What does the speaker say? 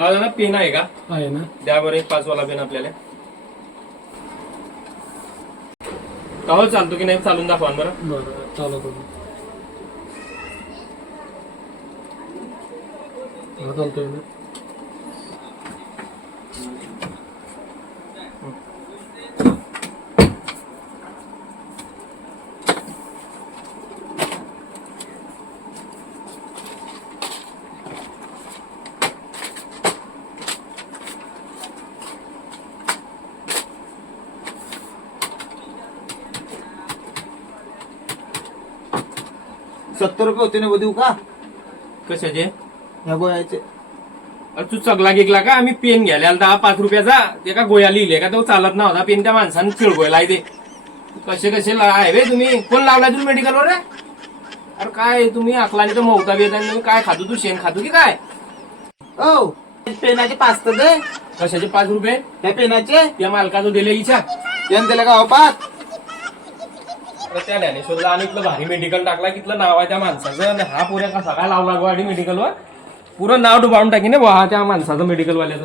ना पेन आहे का? आहे ना. द्या बरं एक 5 वाला पेन आपल्याला. काहो चालतो की नाही चालून दाखवा बरं. बरं चालतो. चालतोय ना. ₹70 होते ना देऊ का? कशाचे? ह्या गोळ्याचे. अरे तू चगला गिकला का? आम्ही पेन घ्यायला आलता 5 रुपयाचा, ते का गोळ्या लिहिले का? तो चालत नव्हता पेन, त्या माणसानं चिळगोयला आहे ते. कसे आहे रे तुम्ही? कोण लावलाय तुम्ही मेडिकलवर रे? अरे काय तुम्ही अकलाने तर मौता येत आणि तुम्ही काय खातो? तू शेण खातो की काय? ओ पेनाचे 5 तर दे. कशाचे 5 रुपये? ह्या पेनाचे त्या मालकाचं दिले इच्छा. यान दिलं का 5? त्या ज्ञानेश्वरला आणि इथलं भारी मेडिकल टाकला, कितलं नाव आहे त्या माणसाचं. आणि हा पुऱ्या कसा काय लावला गाडी मेडिकलवर? पुरं नाव डुबाडून टाकी ना त्या माणसाचं मेडिकल वाल्याचं.